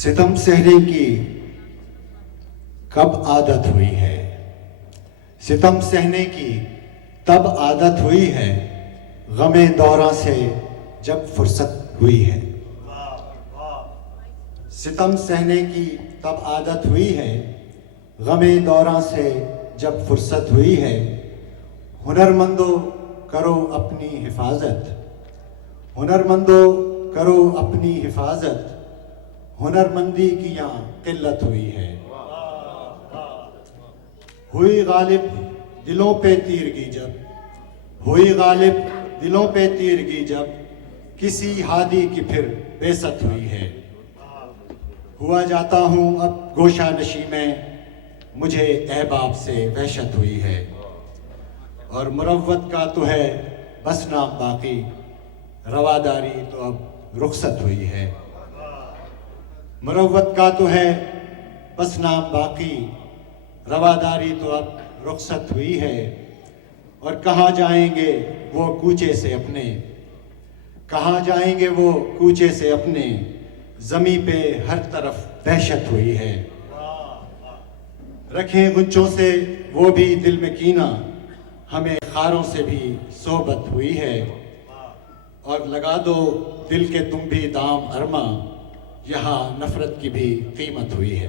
सितम सहने की कब आदत हुई है, सितम सहने की तब आदत हुई है, गमे दौरा से जब फुर्सत हुई है। सितम सहने की तब आदत हुई है, गमे दौरा से जब फुर्सत हुई है। हुनरमंदो करो अपनी हिफाजत, हुनरमंदो करो अपनी हिफाजत, हुनरमंदी की यहाँ किल्लत हुई है। हुई गालिब दिलों पे तीरगी जब, हुई गालिब दिलों पे तीरगी जब, किसी हादी की फिर बेसत हुई है। हुआ जाता हूँ अब गोशा नशी में, मुझे अहबाब से वहशत हुई है। और मुरव्वत का तो है बस नाम बाकी, रवादारी तो अब रुखसत हुई है। मुरव्वत का तो है बस नाम बाकी, रवादारी तो अब रुखसत हुई है। और कहाँ जाएंगे वो कूचे से अपने, कहाँ जाएंगे वो कूचे से अपने, ज़मी पे हर तरफ दहशत हुई है। रखें गुंचों से वो भी दिल में कीना, हमें खारों से भी सोहबत हुई है। और लगा दो दिल के तुम भी दाम अरमा, यहाँ नफरत की भी कीमत हुई है।